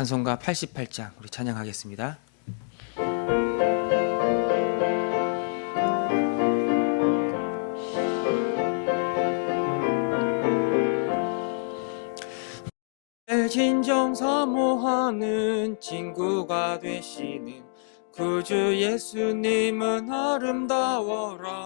찬송가 88장 우리 찬양하겠습니다. 진정 사모하는 친구가 되시는 구주 예수님은 아름다워라.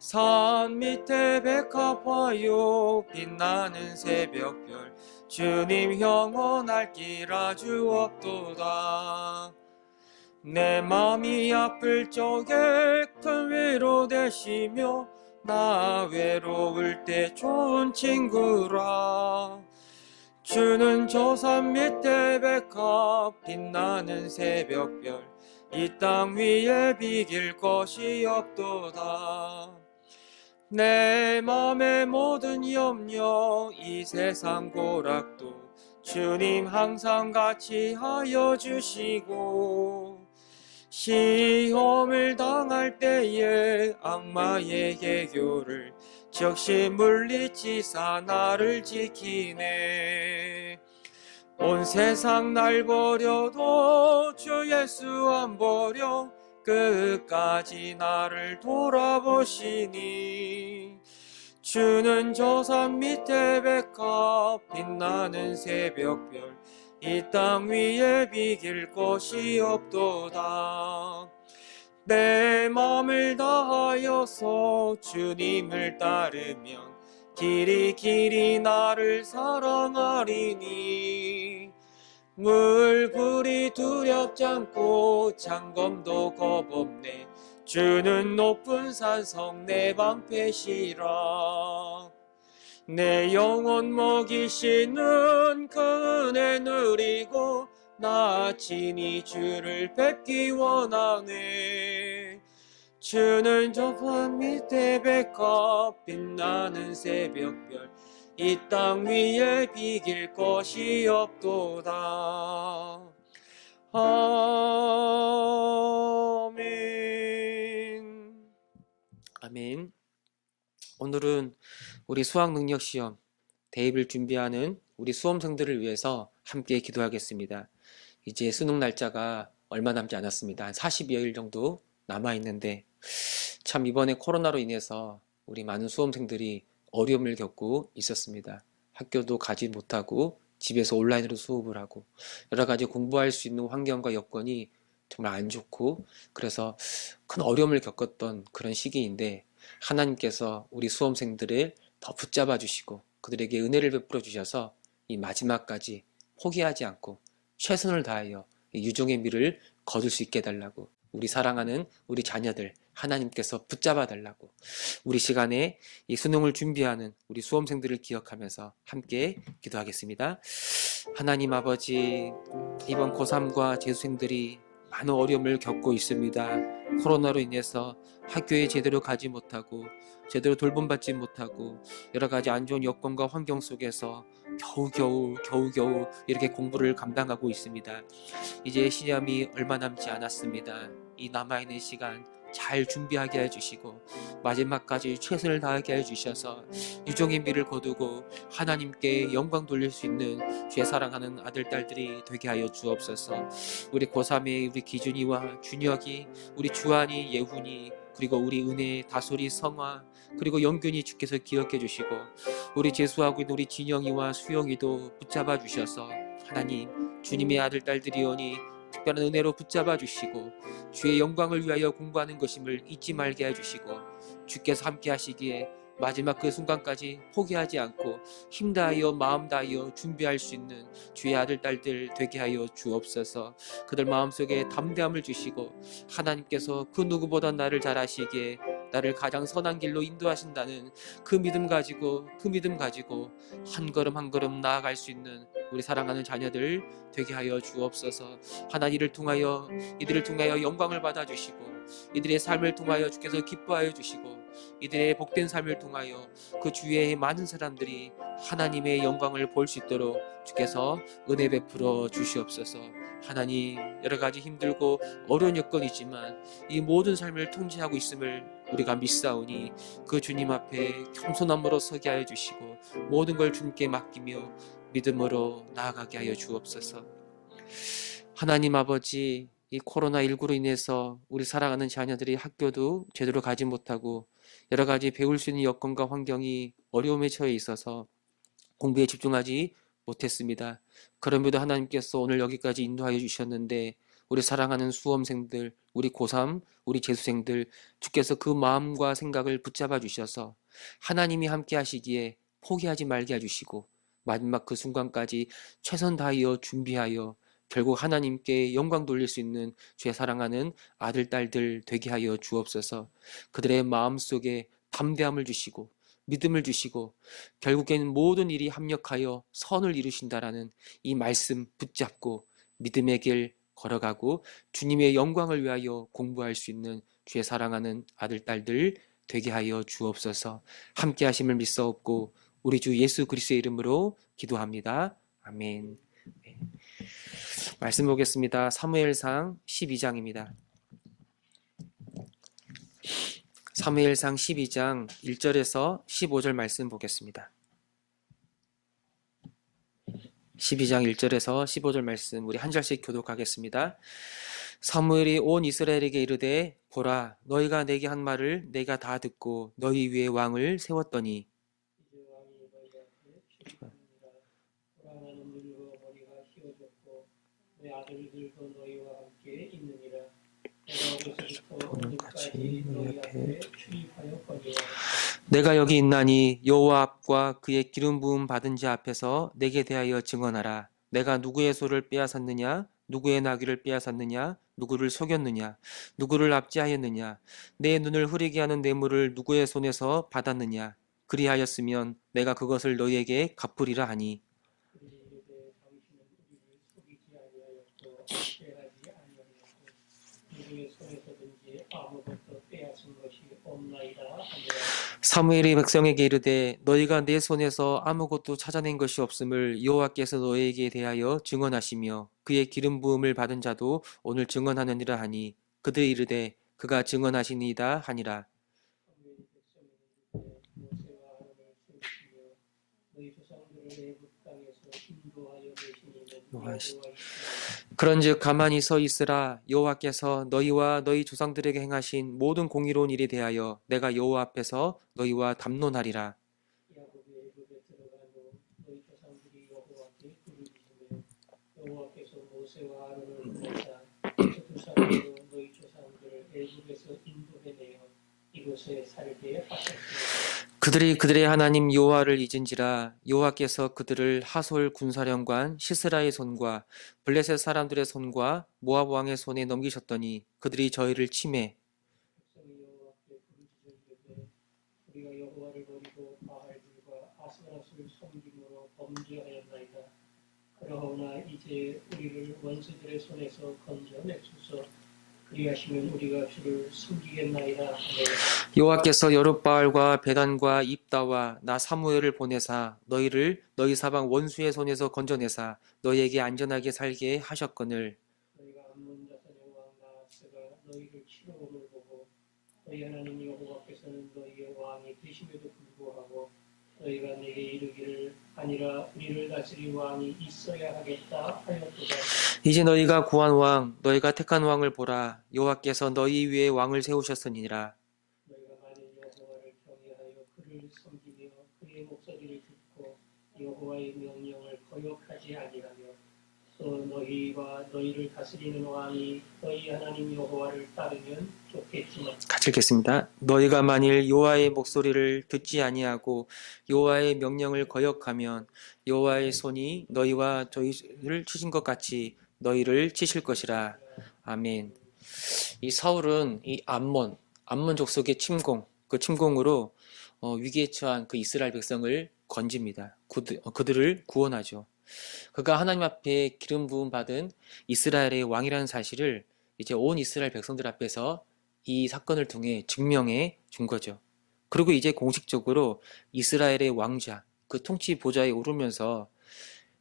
산 밑에 백합화요 빛나는 새벽별 주님 영원할 길 아주 없도다. 내 맘이 아플 적에 큰 위로 되시며 나 외로울 때 좋은 친구라. 주는 저 산 밑에 백합 빛나는 새벽별 이 땅 위에 비길 것이 없도다. 내 맘의 모든 염려 이 세상 고락도 주님 항상 같이 하여 주시고, 시험을 당할 때에 악마의 개교를 즉시 물리치사 나를 지키네. 온 세상 날 버려도 주 예수 안 버려 끝까지 나를 돌아보시니. 주는 저 산 밑에 백합 빛나는 새벽별 이 땅 위에 비길 것이 없도다. 내 맘을 다하여서 주님을 따르면 길이 길이 나를 사랑하리니. 물불이 두렵지 않고 장검도 겁없네. 주는 높은 산성 내 방패시라. 내 영혼 먹이시는 그 은혜 누리고 나 친히 주를 뵙기 원하네. 주는 저 산 밑에 백합 빛나는 새벽별 이 땅 위에 비길 것이 없도다. 아멘. 아멘. 오늘은 우리 수학능력시험 대입을 준비하는 우리 수험생들을 위해서 함께 기도하겠습니다. 이제 수능 날짜가 얼마 남지 않았습니다. 한 40여일 정도 남아있는데 참 이번에 코로나로 인해서 우리 많은 수험생들이 어려움을 겪고 있었습니다. 학교도 가지 못하고 집에서 온라인으로 수업을 하고 여러 가지 공부할 수 있는 환경과 여건이 정말 안 좋고 그래서 큰 어려움을 겪었던 그런 시기인데, 하나님께서 우리 수험생들을 더 붙잡아 주시고 그들에게 은혜를 베풀어 주셔서 이 마지막까지 포기하지 않고 최선을 다하여 유종의 미를 거둘 수 있게 해달라고, 우리 사랑하는 우리 자녀들 하나님께서 붙잡아 달라고 우리 시간에 이 수능을 준비하는 우리 수험생들을 기억하면서 함께 기도하겠습니다. 하나님 아버지, 이번 고3과 재수생들이 많은 어려움을 겪고 있습니다. 코로나로 인해서 학교에 제대로 가지 못하고 제대로 돌봄받지 못하고 여러 가지 안 좋은 여건과 환경 속에서 겨우겨우 이렇게 공부를 감당하고 있습니다. 이제 시험이 얼마 남지 않았습니다. 이 남아있는 시간 잘 준비하게 해주시고 마지막까지 최선을 다하게 해주셔서 유종의 미를 거두고 하나님께 영광 돌릴 수 있는 주의 사랑하는 아들 딸들이 되게 하여 주옵소서. 우리 고3의 우리 기준이와 준혁이, 우리 주한이, 예훈이, 그리고 우리 은혜, 다솔이, 성화, 그리고 영균이 주께서 기억해 주시고 우리 재수하고 있는 우리 진영이와 수영이도 붙잡아 주셔서 하나님, 주님의 아들 딸들이오니 특별한 은혜로 붙잡아 주시고 주의 영광을 위하여 공부하는 것임을 잊지 말게 해주시고 주께서 함께 하시기에 마지막 그 순간까지 포기하지 않고 힘 다하여 마음 다하여 준비할 수 있는 주의 아들 딸들 되게 하여 주옵소서. 그들 마음속에 담대함을 주시고 하나님께서 그 누구보다 나를 잘 아시기에 나를 가장 선한 길로 인도하신다는 그 믿음 가지고 한 걸음 한 걸음 나아갈 수 있는 우리 사랑하는 자녀들 되게 하여 주옵소서. 하나님을 통하여 이들을 통하여 영광을 받아주시고 이들의 삶을 통하여 주께서 기뻐하여 주시고 이들의 복된 삶을 통하여 그 주위의 많은 사람들이 하나님의 영광을 볼 수 있도록 주께서 은혜 베풀어 주시옵소서. 하나님, 여러 가지 힘들고 어려운 여건이지만 이 모든 삶을 통제하고 있음을 우리가 믿사오니 그 주님 앞에 겸손함으로 서게 하여 주시고 모든 걸 주님께 맡기며 믿음으로 나아가게 하여 주옵소서. 하나님 아버지, 이 코로나19로 인해서 우리 사랑하는 자녀들이 학교도 제대로 가지 못하고 여러 가지 배울 수 있는 여건과 환경이 어려움에 처해 있어서 공부에 집중하지 못했습니다. 그럼에도 하나님께서 오늘 여기까지 인도하여 주셨는데 우리 사랑하는 수험생들, 우리 고3, 우리 재수생들 주께서 그 마음과 생각을 붙잡아 주셔서 하나님이 함께 하시기에 포기하지 말게 해주시고 마지막 그 순간까지 최선 다하여 준비하여 결국 하나님께 영광 돌릴 수 있는 주의 사랑하는 아들, 딸들 되게 하여 주옵소서. 그들의 마음속에 담대함을 주시고 믿음을 주시고 결국에는 모든 일이 합력하여 선을 이루신다라는 이 말씀 붙잡고 믿음의 길 걸어가고 주님의 영광을 위하여 공부할 수 있는 주의 사랑하는 아들, 딸들 되게 하여 주옵소서. 함께 하심을 믿사옵고 우리 주 예수 그리스도의 이름으로 기도합니다. 아멘. 말씀 보겠습니다. 사무엘상 12장입니다. 사무엘상 12장 1절에서 15절 말씀 보겠습니다. 12장 1절에서 15절 말씀 우리 한 절씩 교독하겠습니다. 사무엘이 온 이스라엘에게 이르되 보라 너희가 내게 한 말을 내가 다 듣고 너희 위에 왕을 세웠더니 내가 여기 있나니 여호와 앞과 그의 기름 부음 받은 자 앞에서 내게 대하여 증언하라. 내가 누구의 소를 빼앗았느냐? 누구의 나귀를 빼앗았느냐? 누구를 속였느냐? 누구를 압제하였느냐? 내 눈을 흐리게 하는 뇌물을 누구의 손에서 받았느냐? 그리하였으면 내가 그것을 너희에게 갚으리라 하니 사무엘이 백성에게 이르되 너희가 내 손에서 아무것도 찾아낸 것이 없음을 여호와께서 너희에게 대하여 증언하시며 그의 기름 부음을 받은 자도 오늘 증언하느니라 하니 그들이 이르되 그가 증언하시니이다 하니라. 그런즉 가만히 서 있으라. 여호와께서 너희와 너희 조상들에게 행하신 모든 공의로운 일에 대하여 내가 여호와 앞에서 너희와 담론하리라. 그들이 그들의 하나님 여호와를 잊은지라. 여호와께서 그들을 하솔 군사령관 시스라의 손과 블레셋 사람들의 손과 모압 왕의 손에 넘기셨더니 그들이 저희를 치매 그러나 이제 우리를 원수들의 손에서 건져내소서. 그리하시면 우리가 주를 섬기겠나이다. 여호와께서 여룻바알과 베단과 입다와 나 사무엘을 보내사 너희를 너희 사방 원수의 손에서 건져내사 너희에게 안전하게 살게 하셨거늘 너희가 암몬 자손의 왕 나하스가 너희를 치러옴을 보고 너희 하나님 여호와께서는 너희의 왕이 되심에도 불구하고 너희가 내게 이르기를 아니라 우리를 다스릴 왕이 있어야 하겠다 하였도다. 이제 너희가 구한 왕, 너희가 택한 왕을 보라. 여호와께서 너희 위에 왕을 세우셨으니라. 너희가 만일 여호와를 경외하여 그를 섬기며 그의 목소리를 듣고 여호와의 명령을 거역하지 아니하며 또 너희와 너희를 다스리는 왕이 너희 하나님 여호와를 따르면 좋겠지만 같이 읽겠습니다. 너희가 만일 여호와의 목소리를 듣지 아니하고 여호와의 명령을 거역하면 여호와의 손이 너희와 저희를 치신 것 같이 너희를 치실 것이라. 아멘. 이 사울은 이 암몬 족속의 침공, 그 침공으로 위기에 처한 그 이스라엘 백성을 건집니다. 그들을 구원하죠. 그가 하나님 앞에 기름 부음 받은 이스라엘의 왕이라는 사실을 이제 온 이스라엘 백성들 앞에서 이 사건을 통해 증명해 준 거죠. 그리고 이제 공식적으로 이스라엘의 왕자, 그 통치 보좌에 오르면서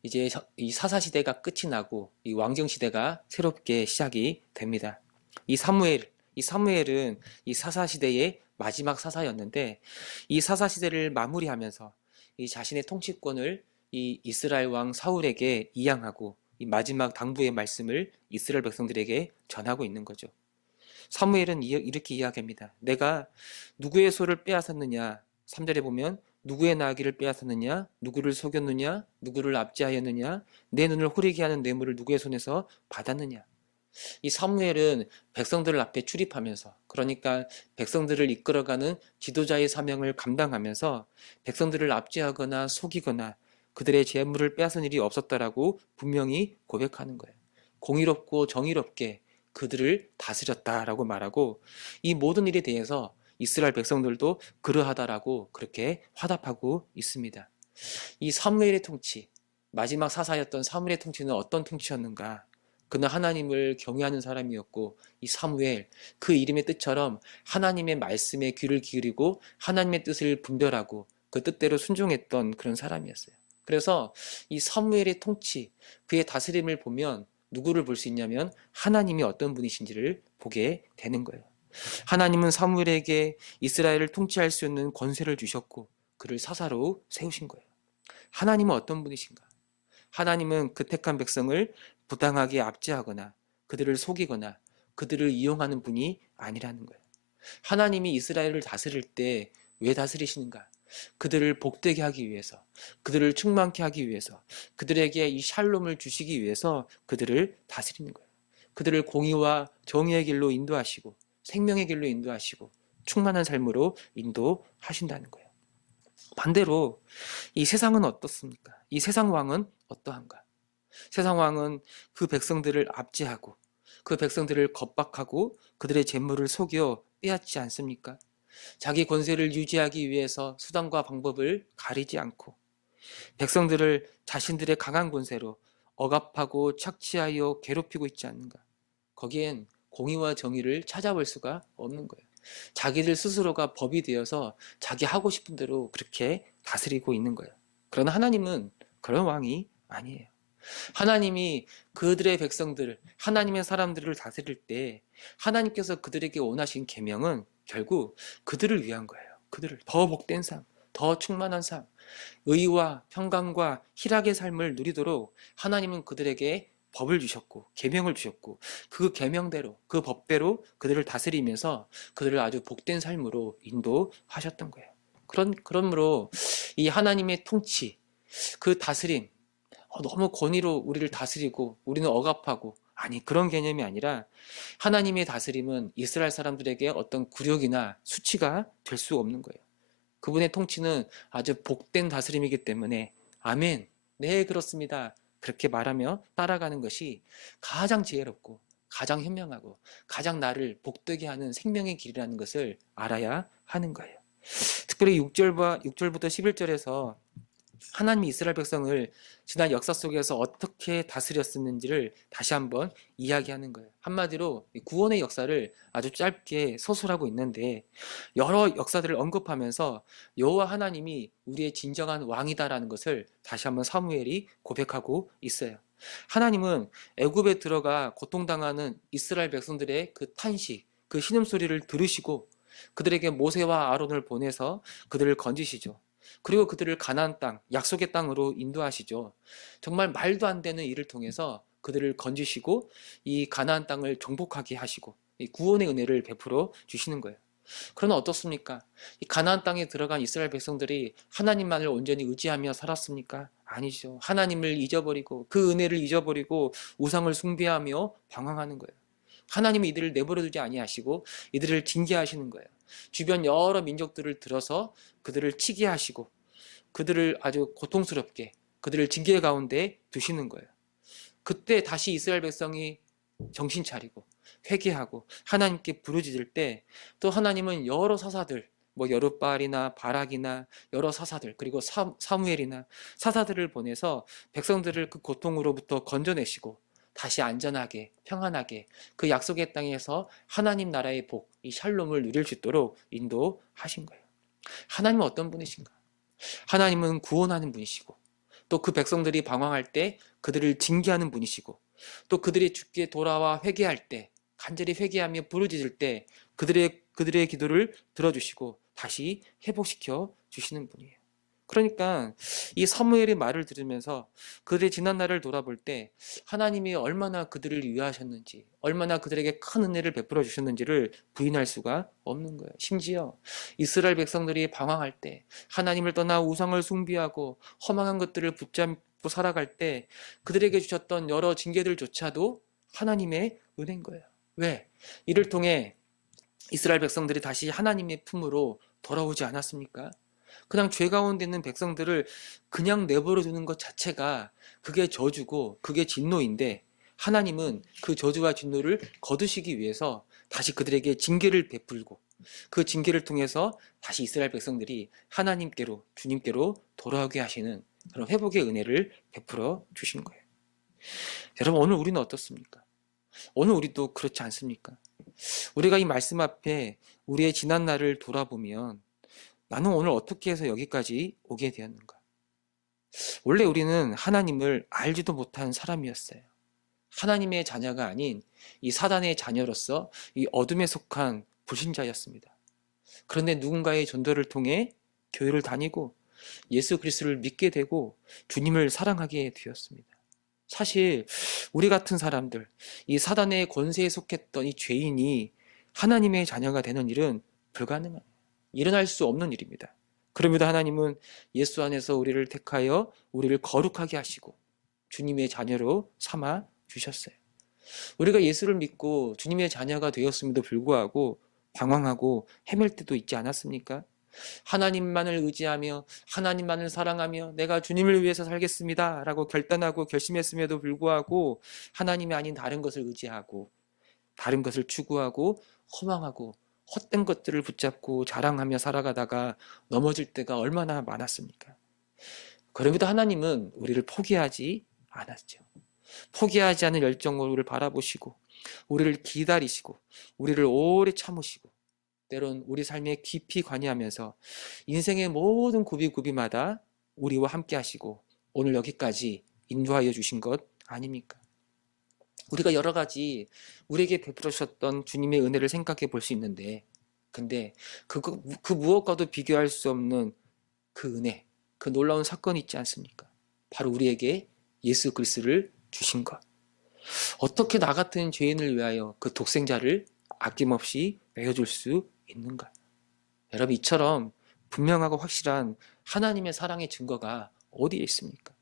이제 이 사사 시대가 끝이 나고 이 왕정 시대가 새롭게 시작이 됩니다. 이 사무엘은 이 사사 시대의 마지막 사사였는데 이 사사 시대를 마무리하면서 이 자신의 통치권을 이 이스라엘 왕 사울에게 이양하고 이 마지막 당부의 말씀을 이스라엘 백성들에게 전하고 있는 거죠. 사무엘은 이렇게 이야기합니다. 내가 누구의 소를 빼앗았느냐? 3절에 보면 누구의 나귀를 빼앗았느냐? 누구를 속였느냐? 누구를 압제하였느냐? 내 눈을 호리게 하는 뇌물을 누구의 손에서 받았느냐? 이 사무엘은 백성들 앞에 출입하면서, 그러니까 백성들을 이끌어가는 지도자의 사명을 감당하면서 백성들을 압제하거나 속이거나 그들의 재물을 빼앗은 일이 없었다라고 분명히 고백하는 거예요. 공의롭고 정의롭게 그들을 다스렸다라고 말하고, 이 모든 일에 대해서 이스라엘 백성들도 그러하다라고 그렇게 화답하고 있습니다. 이 사무엘의 통치, 마지막 사사였던 사무엘의 통치는 어떤 통치였는가? 그는 하나님을 경외하는 사람이었고, 이 사무엘, 그 이름의 뜻처럼 하나님의 말씀에 귀를 기울이고 하나님의 뜻을 분별하고 그 뜻대로 순종했던 그런 사람이었어요. 그래서 이 사무엘의 통치, 그의 다스림을 보면 누구를 볼 수 있냐면 하나님이 어떤 분이신지를 보게 되는 거예요. 하나님은 사무엘에게 이스라엘을 통치할 수 있는 권세를 주셨고 그를 사사로 세우신 거예요. 하나님은 어떤 분이신가? 하나님은 그 택한 백성을 부당하게 압제하거나 그들을 속이거나 그들을 이용하는 분이 아니라는 거예요. 하나님이 이스라엘을 다스릴 때 왜 다스리시는가? 그들을 복되게 하기 위해서, 그들을 충만케 하기 위해서, 그들에게 이 샬롬을 주시기 위해서 그들을 다스리는 거예요. 그들을 공의와 정의의 길로 인도하시고 생명의 길로 인도하시고 충만한 삶으로 인도하신다는 거예요. 반대로 이 세상은 어떻습니까? 이 세상 왕은 어떠한가? 세상 왕은 그 백성들을 압제하고 그 백성들을 겁박하고 그들의 재물을 속여 빼앗지 않습니까? 자기 권세를 유지하기 위해서 수단과 방법을 가리지 않고 백성들을 자신들의 강한 권세로 억압하고 착취하여 괴롭히고 있지 않는가? 거기엔 공의와 정의를 찾아볼 수가 없는 거예요. 자기들 스스로가 법이 되어서 자기 하고 싶은 대로 그렇게 다스리고 있는 거예요. 그러나 하나님은 그런 왕이 아니에요. 하나님이 그들의 백성들, 하나님의 사람들을 다스릴 때 하나님께서 그들에게 원하신 계명은 결국 그들을 위한 거예요. 그들을 더 복된 삶, 더 충만한 삶, 의와 평강과 희락의 삶을 누리도록 하나님은 그들에게 법을 주셨고 계명을 주셨고 그 계명대로 그 법대로 그들을 다스리면서 그들을 아주 복된 삶으로 인도하셨던 거예요. 그러므로 이 하나님의 통치, 그 다스림, 너무 권위로 우리를 다스리고 우리는 억압하고, 아니, 그런 개념이 아니라 하나님의 다스림은 이스라엘 사람들에게 어떤 굴욕이나 수치가 될 수 없는 거예요. 그분의 통치는 아주 복된 다스림이기 때문에 아멘, 네, 그렇습니다, 그렇게 말하며 따라가는 것이 가장 지혜롭고 가장 현명하고 가장 나를 복되게 하는 생명의 길이라는 것을 알아야 하는 거예요. 특별히 6절부터 11절에서 하나님이 이스라엘 백성을 지난 역사 속에서 어떻게 다스렸었는지를 다시 한번 이야기하는 거예요. 한마디로 구원의 역사를 아주 짧게 서술하고 있는데, 여러 역사들을 언급하면서 여호와 하나님이 우리의 진정한 왕이다라는 것을 다시 한번 사무엘이 고백하고 있어요. 하나님은 애굽에 들어가 고통당하는 이스라엘 백성들의 그 탄식, 그 신음소리를 들으시고 그들에게 모세와 아론을 보내서 그들을 건지시죠. 그리고 그들을 가나안 땅, 약속의 땅으로 인도하시죠. 정말 말도 안 되는 일을 통해서 그들을 건지시고 이 가나안 땅을 정복하게 하시고 이 구원의 은혜를 베풀어 주시는 거예요. 그러나 어떻습니까? 이 가나안 땅에 들어간 이스라엘 백성들이 하나님만을 온전히 의지하며 살았습니까? 아니죠. 하나님을 잊어버리고 그 은혜를 잊어버리고 우상을 숭배하며 방황하는 거예요. 하나님이 이들을 내버려 두지 아니하시고 이들을 징계하시는 거예요. 주변 여러 민족들을 들어서 그들을 치게 하시고 그들을 아주 고통스럽게 그들을 징계 가운데 두시는 거예요. 그때 다시 이스라엘 백성이 정신 차리고 회개하고 하나님께 부르짖을 때 또 하나님은 여러 사사들, 뭐 여룻바알이나 바락이나 여러 사사들, 그리고 사무엘이나 사사들을 보내서 백성들을 그 고통으로부터 건져내시고 다시 안전하게 평안하게 그 약속의 땅에서 하나님 나라의 복, 이 샬롬을 누릴 수 있도록 인도하신 거예요. 하나님은 어떤 분이신가? 하나님은 구원하는 분이시고 또 그 백성들이 방황할 때 그들을 징계하는 분이시고 또 그들이 주께 돌아와 회개할 때 간절히 회개하며 부르짖을 때 그들의 기도를 들어주시고 다시 회복시켜 주시는 분이에요. 그러니까 이 사무엘의 말을 들으면서 그들의 지난 날을 돌아볼 때 하나님이 얼마나 그들을 위하셨는지, 얼마나 그들에게 큰 은혜를 베풀어 주셨는지를 부인할 수가 없는 거예요. 심지어 이스라엘 백성들이 방황할 때, 하나님을 떠나 우상을 숭배하고 허망한 것들을 붙잡고 살아갈 때 그들에게 주셨던 여러 징계들조차도 하나님의 은혜인 거예요. 왜? 이를 통해 이스라엘 백성들이 다시 하나님의 품으로 돌아오지 않았습니까? 그냥 죄 가운데 있는 백성들을 그냥 내버려 두는 것 자체가 그게 저주고 그게 진노인데, 하나님은 그 저주와 진노를 거두시기 위해서 다시 그들에게 징계를 베풀고, 그 징계를 통해서 다시 이스라엘 백성들이 하나님께로, 주님께로 돌아오게 하시는 그런 회복의 은혜를 베풀어 주신 거예요. 여러분, 오늘 우리는 어떻습니까? 오늘 우리도 그렇지 않습니까? 우리가 이 말씀 앞에 우리의 지난 날을 돌아보면, 나는 오늘 어떻게 해서 여기까지 오게 되었는가? 원래 우리는 하나님을 알지도 못한 사람이었어요. 하나님의 자녀가 아닌 이 사단의 자녀로서 이 어둠에 속한 불신자였습니다. 그런데 누군가의 전도를 통해 교회를 다니고 예수 그리스도를 믿게 되고 주님을 사랑하게 되었습니다. 사실 우리 같은 사람들, 이 사단의 권세에 속했던 이 죄인이 하나님의 자녀가 되는 일은 불가능합니다. 일어날 수 없는 일입니다. 그럼에도 하나님은 예수 안에서 우리를 택하여 우리를 거룩하게 하시고 주님의 자녀로 삼아 주셨어요. 우리가 예수를 믿고 주님의 자녀가 되었음에도 불구하고 방황하고 헤맬 때도 있지 않았습니까? 하나님만을 의지하며 하나님만을 사랑하며 내가 주님을 위해서 살겠습니다 라고 결단하고 결심했음에도 불구하고 하나님이 아닌 다른 것을 의지하고 다른 것을 추구하고 허망하고 헛된 것들을 붙잡고 자랑하며 살아가다가 넘어질 때가 얼마나 많았습니까? 그럼에도 하나님은 우리를 포기하지 않았죠. 포기하지 않은 열정으로 우리를 바라보시고 우리를 기다리시고 우리를 오래 참으시고 때론 우리 삶에 깊이 관여하면서 인생의 모든 고비고비마다 우리와 함께 하시고 오늘 여기까지 인도하여 주신 것 아닙니까? 우리가 여러 가지 우리에게 베풀어 주셨던 주님의 은혜를 생각해 볼 수 있는데, 근데 그 무엇과도 비교할 수 없는 그 은혜, 그 놀라운 사건이 있지 않습니까? 바로 우리에게 예수 그리스도를 주신 것. 어떻게 나 같은 죄인을 위하여 그 독생자를 아낌없이 내어줄 수 있는가? 여러분, 이처럼 분명하고 확실한 하나님의 사랑의 증거가 어디에 있습니까?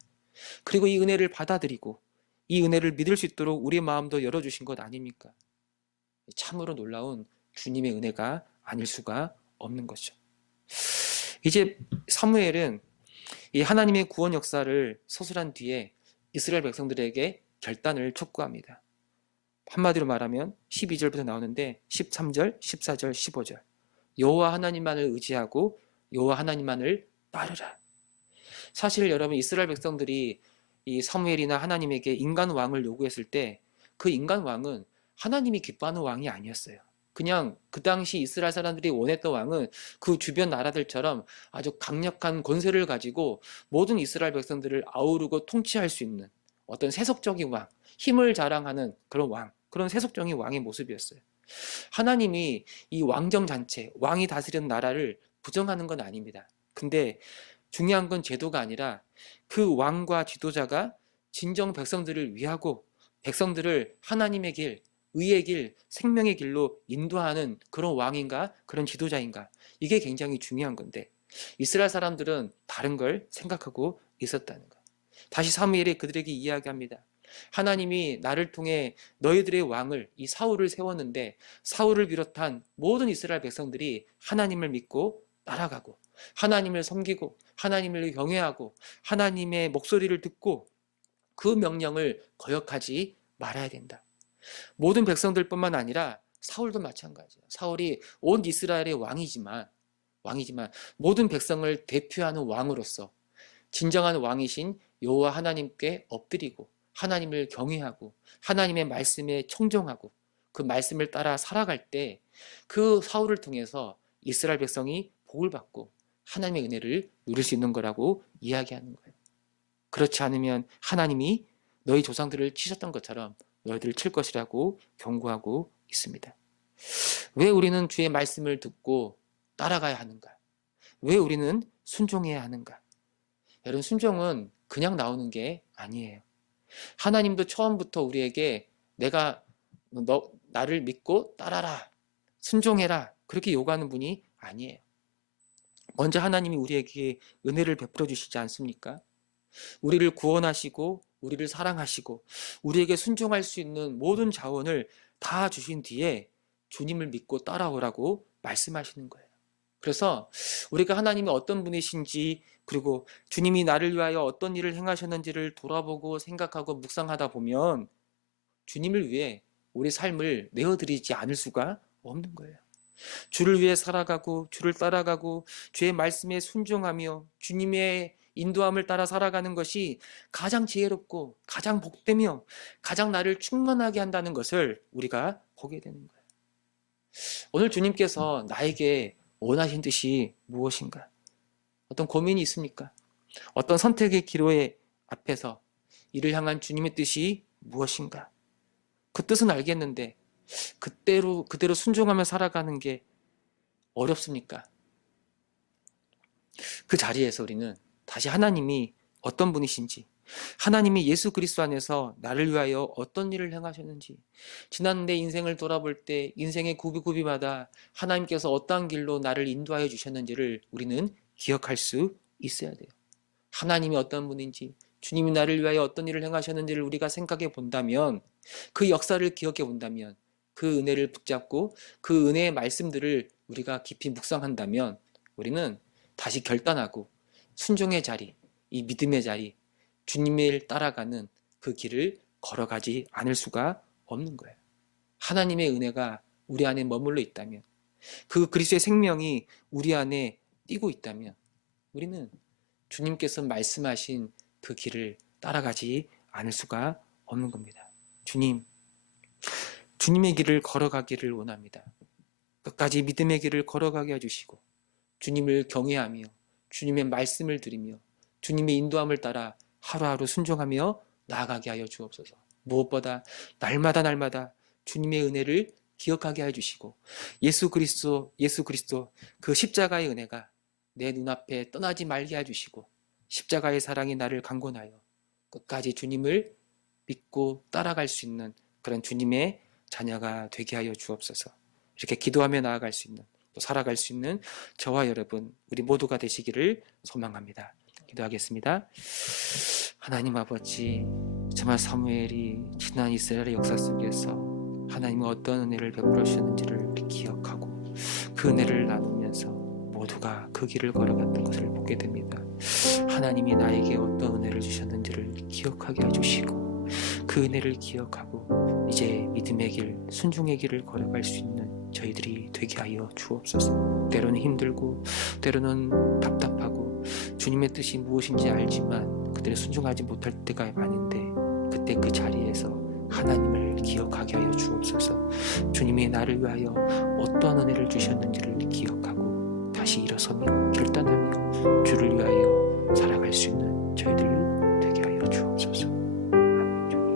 그리고 이 은혜를 받아들이고 이 은혜를 믿을 수 있도록 우리의 마음도 열어주신 것 아닙니까? 참으로 놀라운 주님의 은혜가 아닐 수가 없는 거죠. 이제 사무엘은 이 하나님의 구원 역사를 서술한 뒤에 이스라엘 백성들에게 결단을 촉구합니다. 한마디로 말하면 12절부터 나오는데 13절, 14절, 15절. 여호와 하나님만을 의지하고 여호와 하나님만을 따르라. 사실 여러분, 이스라엘 백성들이 이 사무엘이나 하나님에게 인간 왕을 요구했을 때 그 인간 왕은 하나님이 기뻐하는 왕이 아니었어요. 그냥 그 당시 이스라엘 사람들이 원했던 왕은 그 주변 나라들처럼 아주 강력한 권세를 가지고 모든 이스라엘 백성들을 아우르고 통치할 수 있는 어떤 세속적인 왕, 힘을 자랑하는 그런 왕, 그런 세속적인 왕의 모습이었어요. 하나님이 이 왕정 잔치, 왕이 다스리는 나라를 부정하는 건 아닙니다. 근데 중요한 건 제도가 아니라 그 왕과 지도자가 진정 백성들을 위하고 백성들을 하나님의 길, 의의 길, 생명의 길로 인도하는 그런 왕인가, 그런 지도자인가, 이게 굉장히 중요한 건데 이스라엘 사람들은 다른 걸 생각하고 있었다는 거. 다시 사무엘이 그들에게 이야기합니다. 하나님이 나를 통해 너희들의 왕을, 이 사울을 세웠는데 사울을 비롯한 모든 이스라엘 백성들이 하나님을 믿고 따라가고 하나님을 섬기고 하나님을 경외하고 하나님의 목소리를 듣고 그 명령을 거역하지 말아야 된다. 모든 백성들뿐만 아니라 사울도 마찬가지예요. 사울이 온 이스라엘의 왕이지만 모든 백성을 대표하는 왕으로서 진정한 왕이신 여호와 하나님께 엎드리고 하나님을 경외하고 하나님의 말씀에 청종하고 그 말씀을 따라 살아갈 때 그 사울을 통해서 이스라엘 백성이 복을 받고 하나님의 은혜를 누릴 수 있는 거라고 이야기하는 거예요. 그렇지 않으면 하나님이 너희 조상들을 치셨던 것처럼 너희들을 칠 것이라고 경고하고 있습니다. 왜 우리는 주의 말씀을 듣고 따라가야 하는가? 왜 우리는 순종해야 하는가? 여러분, 순종은 그냥 나오는 게 아니에요. 하나님도 처음부터 우리에게 나를 믿고 따라라, 순종해라, 그렇게 요구하는 분이 아니에요. 먼저 하나님이 우리에게 은혜를 베풀어 주시지 않습니까? 우리를 구원하시고 우리를 사랑하시고 우리에게 순종할 수 있는 모든 자원을 다 주신 뒤에 주님을 믿고 따라오라고 말씀하시는 거예요. 그래서 우리가 하나님이 어떤 분이신지, 그리고 주님이 나를 위하여 어떤 일을 행하셨는지를 돌아보고 생각하고 묵상하다 보면 주님을 위해 우리 삶을 내어드리지 않을 수가 없는 거예요. 주를 위해 살아가고 주를 따라가고 주의 말씀에 순종하며 주님의 인도함을 따라 살아가는 것이 가장 지혜롭고 가장 복되며 가장 나를 충만하게 한다는 것을 우리가 보게 되는 거예요. 오늘 주님께서 나에게 원하신 뜻이 무엇인가? 어떤 고민이 있습니까? 어떤 선택의 기로에 앞에서 이를 향한 주님의 뜻이 무엇인가? 그 뜻은 알겠는데 그대로 순종하며 살아가는 게 어렵습니까? 그 자리에서 우리는 다시 하나님이 어떤 분이신지, 하나님이 예수 그리스도 안에서 나를 위하여 어떤 일을 행하셨는지, 지난 내 인생을 돌아볼 때 인생의 구비구비마다 하나님께서 어떠한 길로 나를 인도하여 주셨는지를 우리는 기억할 수 있어야 돼요. 하나님이 어떤 분인지, 주님이 나를 위하여 어떤 일을 행하셨는지를 우리가 생각해 본다면, 그 역사를 기억해 본다면, 그 은혜를 붙잡고 그 은혜의 말씀들을 우리가 깊이 묵상한다면 우리는 다시 결단하고 순종의 자리, 이 믿음의 자리, 주님을 따라가는 그 길을 걸어가지 않을 수가 없는 거예요. 하나님의 은혜가 우리 안에 머물러 있다면, 그 그리스도의 생명이 우리 안에 뛰고 있다면 우리는 주님께서 말씀하신 그 길을 따라가지 않을 수가 없는 겁니다. 주님의 길을 걸어가기를 원합니다. 끝까지 믿음의 길을 걸어가게 해주시고 주님을 경외하며 주님의 말씀을 드리며 주님의 인도함을 따라 하루하루 순종하며 나아가게 하여 주옵소서. 무엇보다 날마다 주님의 은혜를 기억하게 해주시고 예수 그리스도 그 십자가의 은혜가 내 눈앞에 떠나지 말게 해주시고 십자가의 사랑이 나를 강권하여 끝까지 주님을 믿고 따라갈 수 있는 그런 주님의 자녀가 되게 하여 주옵소서. 이렇게 기도하며 나아갈 수 있는, 또 살아갈 수 있는 저와 여러분 우리 모두가 되시기를 소망합니다. 기도하겠습니다. 하나님 아버지, 정말 사무엘이 지난 이스라엘의 역사 속에서 하나님은 어떤 은혜를 베풀어 주셨는지를 기억하고 그 은혜를 나누면서 모두가 그 길을 걸어갔던 것을 보게 됩니다. 하나님이 나에게 어떤 은혜를 주셨는지를 기억하게 해주시고 그 은혜를 기억하고 이제 믿음의 길, 순종의 길을 걸어갈 수 있는 저희들이 되게 하여 주옵소서. 때로는 힘들고 때로는 답답하고 주님의 뜻이 무엇인지 알지만 그때는 순종하지 못할 때가 많은데 그때 그 자리에서 하나님을 기억하게 하여 주옵소서. 주님이 나를 위하여 어떠한 은혜를 주셨는지를 기억하고 다시 일어서며 결단하며 주를 위하여 살아갈 수 있는 저희들 되게 하여 주옵소서. 아멘. 주님.